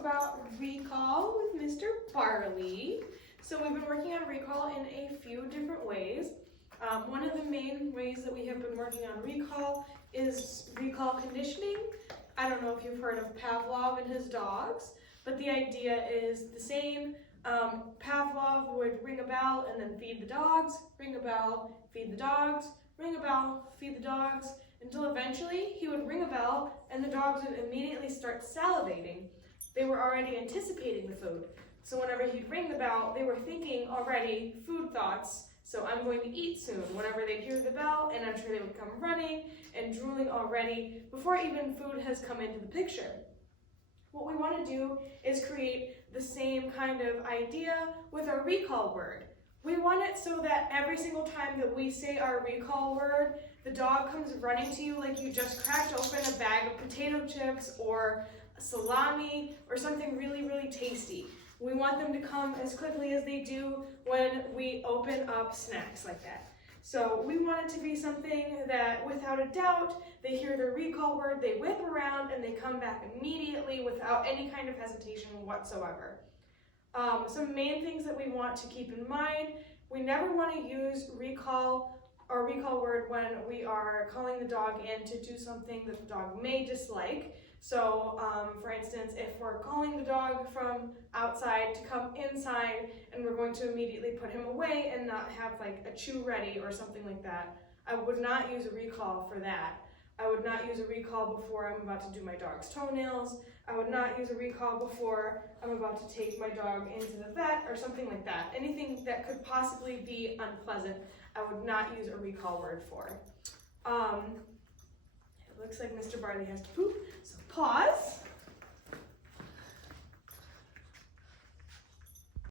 about recall with Mr. Barley. So we've been working on recall in a few different ways. One of the main ways that we have been working on recall is recall conditioning. I don't know if you've heard of Pavlov and his dogs, but the idea is the same. Pavlov would ring a bell and then feed the dogs, ring a bell, feed the dogs, ring a bell, feed the dogs, until eventually he would ring a bell and the dogs would immediately start salivating. They were already anticipating the food. So whenever he'd ring the bell, they were thinking already food thoughts. So I'm going to eat soon. Whenever they'd hear the bell, and I'm sure they would come running and drooling already before even food has come into the picture. What we want to do is create the same kind of idea with our recall word. We want it so that every single time that we say our recall word, the dog comes running to you like you just cracked open a bag of potato chips or salami or something really, really tasty. We want them to come as quickly as they do when we open up snacks like that. So we want it to be something that without a doubt, they hear the recall word, they whip around, and they come back immediately without any kind of hesitation whatsoever. Some main things that we want to keep in mind: we never want to use recall or recall word when we are calling the dog in to do something that the dog may dislike. So, for instance, if we're calling the dog from outside to come inside and we're going to immediately put him away and not have like a chew ready or something like that, I would not use a recall for that. I would not use a recall before I'm about to do my dog's toenails. I would not use a recall before I'm about to take my dog into the vet or something like that. Anything that could possibly be unpleasant, I would not use a recall word for. It looks like Mr. Barley has to poop, so pause.